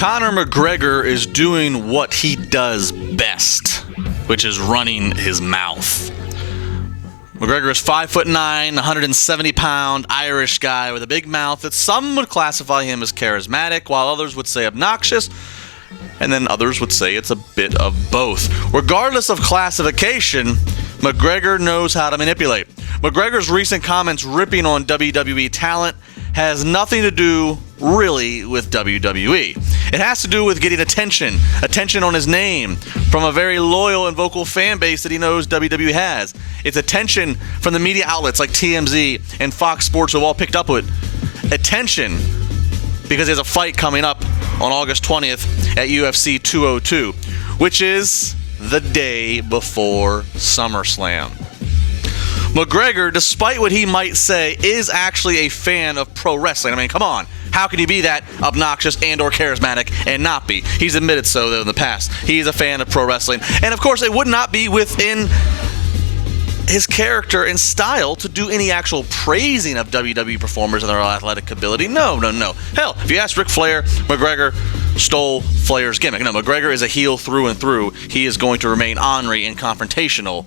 Conor McGregor is doing what he does best, which is running his mouth. McGregor is 5'9", 170-pound Irish guy with a big mouth that some would classify him as charismatic, while others would say obnoxious, and then others would say it's a bit of both. Regardless of classification, McGregor knows how to manipulate. McGregor's recent comments ripping on WWE talent has nothing to do really with WWE. It has to do with getting attention on his name from a very loyal and vocal fan base that he knows WWE has. It's attention from the media outlets like TMZ and Fox Sports who have all picked up with attention because there's a fight coming up on August 20th at UFC 202, which is the day before SummerSlam. McGregor, despite what he might say, is actually a fan of pro wrestling. I mean, come on. How can he be that obnoxious and or charismatic and not be? He's admitted so, though, in the past. He's a fan of pro wrestling. And, of course, it would not be within his character and style to do any actual praising of WWE performers and their athletic ability. No. Hell, if you ask Ric Flair, McGregor stole Flair's gimmick. No, McGregor is a heel through and through. He is going to remain ornery and confrontational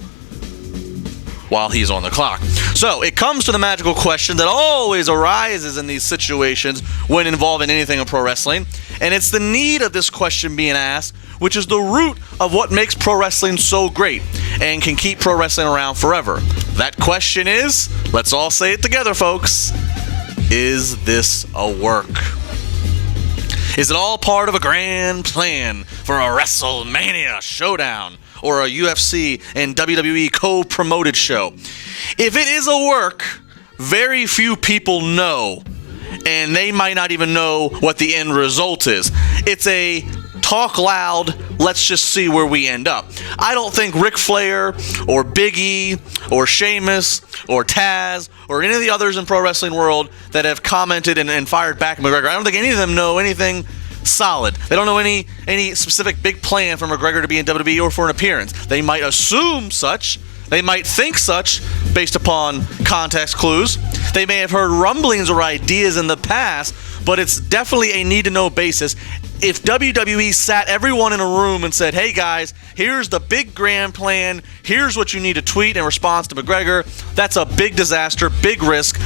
while he's on the clock. So it comes to the magical question that always arises in these situations when involving anything in pro wrestling, and it's the need of this question being asked, which is the root of what makes pro wrestling so great and can keep pro wrestling around forever. That question is, let's all say it together, folks, is this a work? Is it all part of a grand plan for a WrestleMania showdown or a UFC and WWE co-promoted show? If it is a work, very few people know, and they might not even know what the end result is. It's a talk loud, let's just see where we end up. I don't think Ric Flair or Big E or Sheamus or Taz or any of the others in pro wrestling world that have commented and fired back at McGregor, I don't think any of them know anything solid. They don't know any specific big plan for McGregor to be in WWE or for an appearance. They might assume such. They might think such based upon context clues. They may have heard rumblings or ideas in the past, but it's definitely a need-to-know basis. If WWE sat everyone in a room and said, hey guys, here's the big grand plan, here's what you need to tweet in response to McGregor, that's a big disaster, big risk.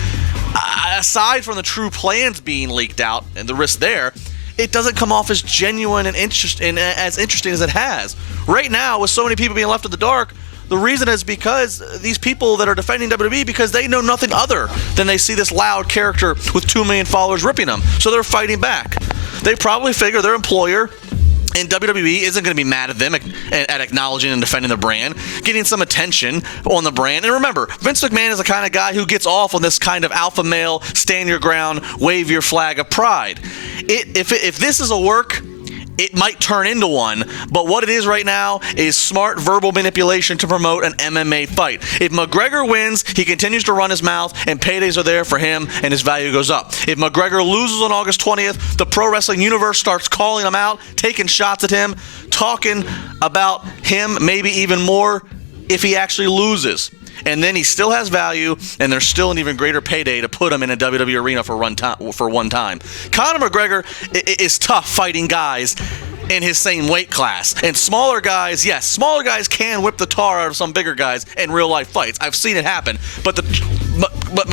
Aside from the true plans being leaked out and the risk there, it doesn't come off as genuine and as interesting as it has. Right now, with so many people being left in the dark, the reason is because these people that are defending WWE, because they know nothing other than they see this loud character with 2 million followers ripping them. So they're fighting back. They probably figure their employer in WWE isn't going to be mad at them at acknowledging and defending the brand, getting some attention on the brand. And remember, Vince McMahon is the kind of guy who gets off on this kind of alpha male, stand your ground, wave your flag of pride. If this is a work, it might turn into one, but what it is right now is smart verbal manipulation to promote an MMA fight. If McGregor wins, he continues to run his mouth, and paydays are there for him, and his value goes up. If McGregor loses on August 20th, the pro wrestling universe starts calling him out, taking shots at him, talking about him maybe even more if he actually loses. And then he still has value, and there's still an even greater payday to put him in a WWE arena for one time. Conor McGregor is tough fighting guys in his same weight class. And smaller guys, yes, smaller guys can whip the tar out of some bigger guys in real-life fights. I've seen it happen. But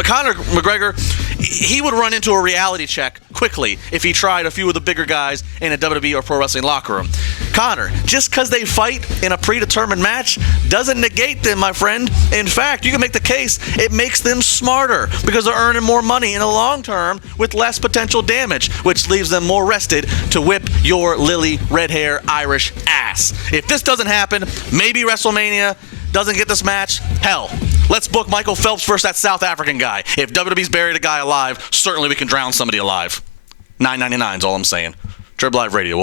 Conor McGregor, he would run into a reality check quickly if he tried a few of the bigger guys in a WWE or pro wrestling locker room. Conor, just because they fight in a predetermined match doesn't negate them, my friend. In fact, you can make the case it makes them smarter because they're earning more money in the long term with less potential damage, which leaves them more rested to whip your lily red hair Irish ass. If this doesn't happen, maybe WrestleMania doesn't get this match. Hell, let's book Michael Phelps versus that South African guy. If WWE's buried a guy alive, certainly we can drown somebody alive. $9.99 is all I'm saying. Trib Live Radio.